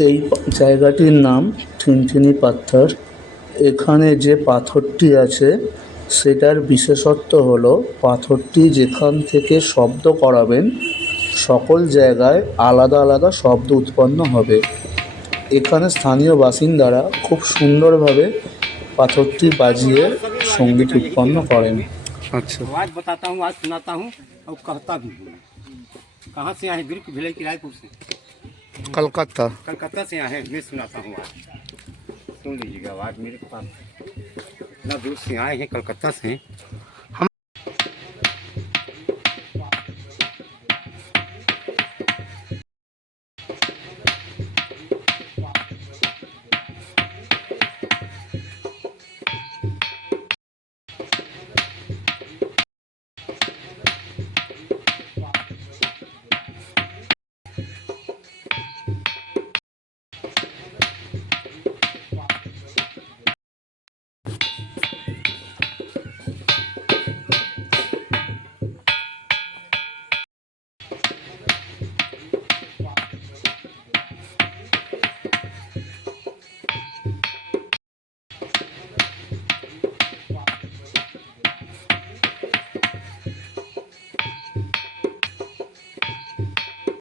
এই জায়গাটির নাম থিনথিনি পাথর এখানে যে পাথরটি আছে সেটার বিশেষত্ব হলো পাথরটি যেখান থেকে শব্দ করাবেন সকল জায়গায় আলাদা আলাদা শব্দ উৎপন্ন হবে এখানে স্থানীয় বাসিন্দারা খুব সুন্দরভাবে পাথরটি বাজিয়ে সঙ্গীত উৎপন্ন করেন আচ্ছা आज बताता हूँ आज सुनाता हूँ और कहता भी हूँ कहाँ से आए ग्रुप भिलाई की रायपुर से कलकत्ता। कलकत्ता से आए हैं, मैं सुनाता हूँ आज। सुन लीजिएगा आज मेरे पास। इतना दूर से आए हैं, कलकत्ता से।